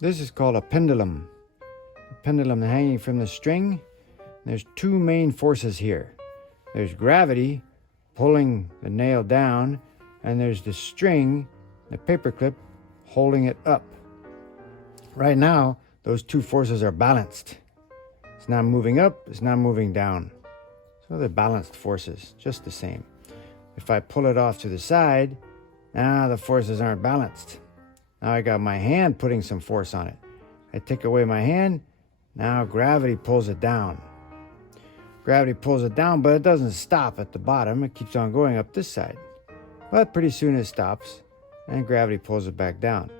This is called a pendulum. A pendulum hanging from the string. There's two main forces here. There's gravity pulling the nail down, and there's the string, the paperclip, holding it up. Right now, those two forces are balanced. It's not moving up, it's not moving down. So they're balanced forces, just the same. If I pull it off to the side, now the forces aren't balanced. Now I got my hand putting some force on it. I take away my hand, now gravity pulls it down. Gravity pulls it down, but it doesn't stop at the bottom. It keeps on going up this side. But pretty soon it stops, and gravity pulls it back down.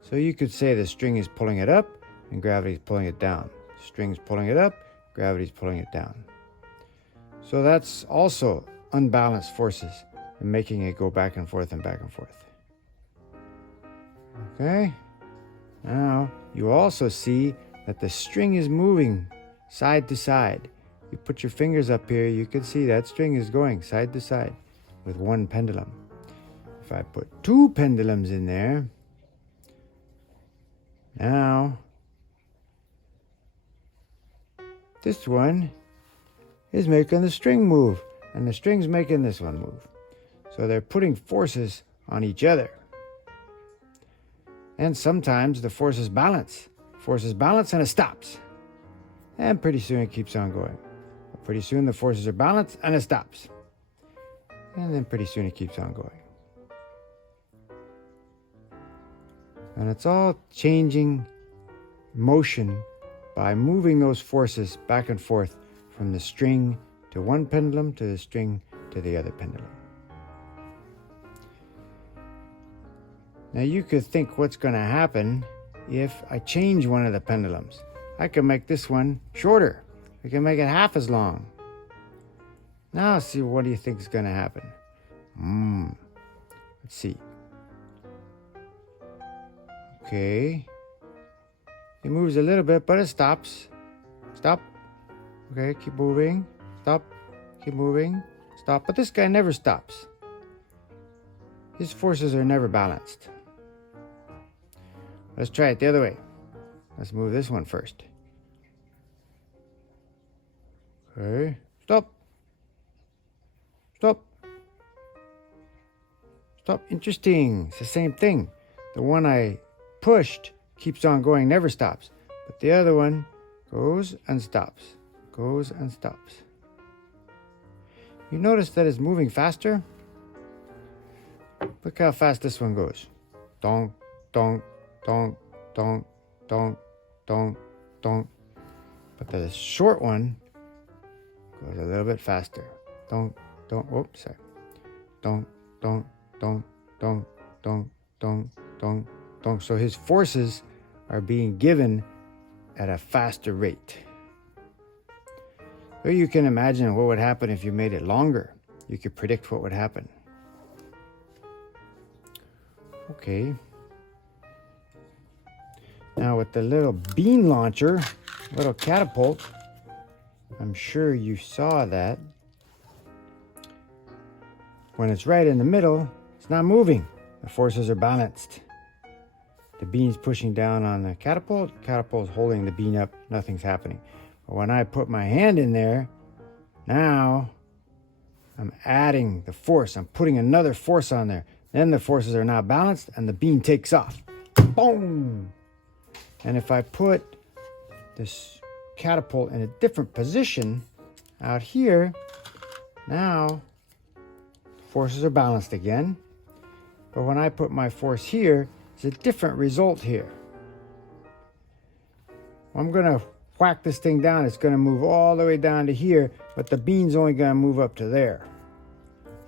So you could say the string is pulling it up, and gravity is pulling it down. The string's pulling it up, gravity is pulling it down. So that's also unbalanced forces and making it go back and forth and back and forth. Okay? Now, you also see that the string is moving side to side. You put your fingers up here, you can see that string is going side to side with one pendulum. If I put two pendulums in there, now this one is making the string move, and the string's making this one move. So they're putting forces on each other. And sometimes the forces balance. Forces balance and it stops. And pretty soon it keeps on going. Pretty soon the forces are balanced and it stops. And then pretty soon it keeps on going. And it's all changing motion by moving those forces back and forth from the string to one pendulum to the string to the other pendulum. Now you could think what's going to happen if I change one of the pendulums. I can make this one shorter. I can make it half as long. Now see, what do you think is going to happen? Let's see. Okay. It moves a little bit, but it stops. Stop. Okay, keep moving. Stop. Keep moving. Stop. But this guy never stops. His forces are never balanced. Let's try it the other way. Let's move this one first. Okay. Stop. Stop. Stop. Interesting. It's the same thing. The one I pushed keeps on going, never stops. But the other one goes and stops. Goes and stops. You notice that it's moving faster? Look how fast this one goes. Donk, donk, donk, donk, donk, donk, donk. But the short one goes a little bit faster. Donk, donk, oops, sorry. Donk, donk, donk, donk, donk, donk, donk, donk. So his forces are being given at a faster rate. So you can imagine what would happen if you made it longer. You could predict what would happen. Okay. Now with the little bean launcher, little catapult, I'm sure you saw that. When it's right in the middle, it's not moving. The forces are balanced. The bean's pushing down on the catapult is holding the bean up, nothing's happening. But when I put my hand in there, now I'm adding the force. I'm putting another force on there. Then the forces are now balanced and the bean takes off. Boom! And if I put this catapult in a different position out here, now the forces are balanced again. But when I put my force here, it's a different result here. I'm going to whack this thing down. It's going to move all the way down to here, but the bean's only going to move up to there.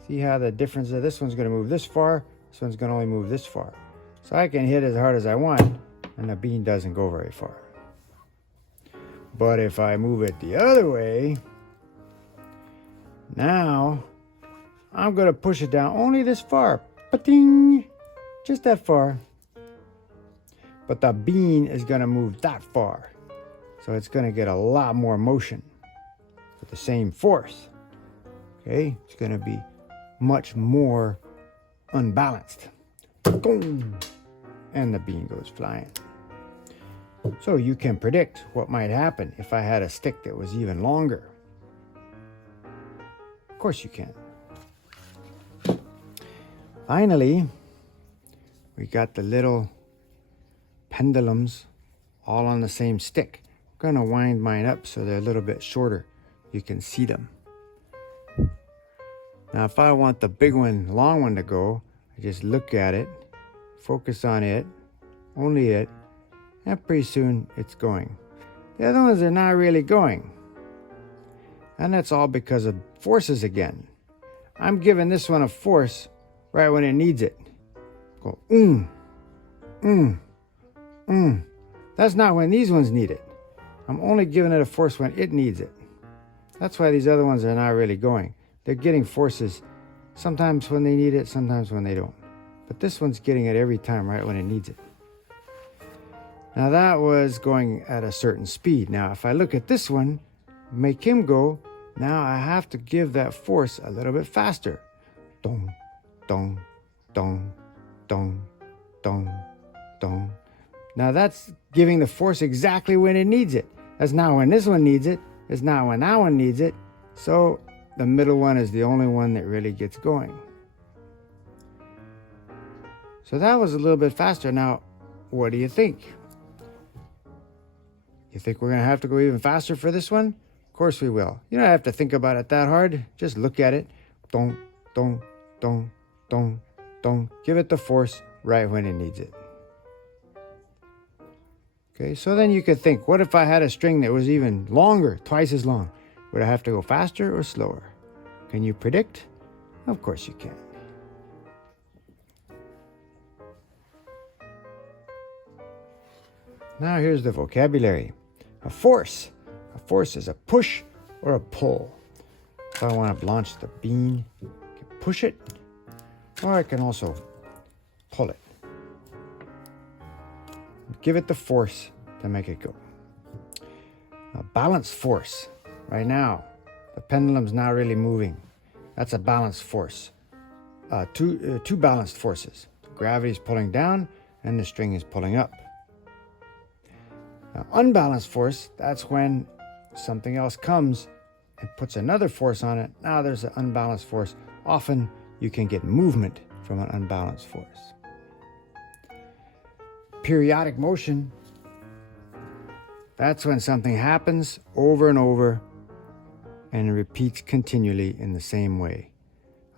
See how the difference is? This one's going to move this far. This one's going to only move this far. So I can hit as hard as I want, and the bean doesn't go very far. But if I move it the other way, now I'm going to push it down only this far. Ba-ding! Just that far. But the bean is going to move that far. So it's going to get a lot more motion with the same force. Okay? It's going to be much more unbalanced. And the bean goes flying. So you can predict what might happen if I had a stick that was even longer. Of course you can. Finally, we got the little pendulums all on the same stick. I'm gonna wind mine up so they're a little bit shorter. You can see them. Now if I want the big one, long one to go, I just look at it, focus on it, only it, and pretty soon it's going. The other ones are not really going. And that's all because of forces again. I'm giving this one a force right when it needs it. Go, That's not when these ones need it. I'm only giving it a force when it needs it. That's why these other ones are not really going. They're getting forces sometimes when they need it, sometimes when they don't. But this one's getting it every time right when it needs it. Now that was going at a certain speed. Now if I look at this one, make him go, now I have to give that force a little bit faster. Dong, dong, dong, dong, dong, dong. Now that's giving the force exactly when it needs it. That's not when this one needs it. It's not when that one needs it. So the middle one is the only one that really gets going. So that was a little bit faster. Now, what do you think? You think we're going to have to go even faster for this one? Of course we will. You don't have to think about it that hard. Just look at it. Dong, dong, dong, dong, dong. Give it the force right when it needs it. Okay, so then you could think, what if I had a string that was even longer, twice as long? Would I have to go faster or slower? Can you predict? Of course you can. Now here's the vocabulary. A force. A force is a push or a pull. If I want to blanch the bean, I can push it, or I can also pull it. Give it the force to make it go. A balance force. Right now, the pendulum's not really moving. That's a balanced force. Two balanced forces. Gravity's pulling down and the string is pulling up. Now, unbalanced force, that's when something else comes and puts another force on it. Now there's an unbalanced force. Often you can get movement from an unbalanced force. Periodic motion, that's when something happens over and over and it repeats continually in the same way.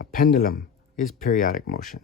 A pendulum is periodic motion.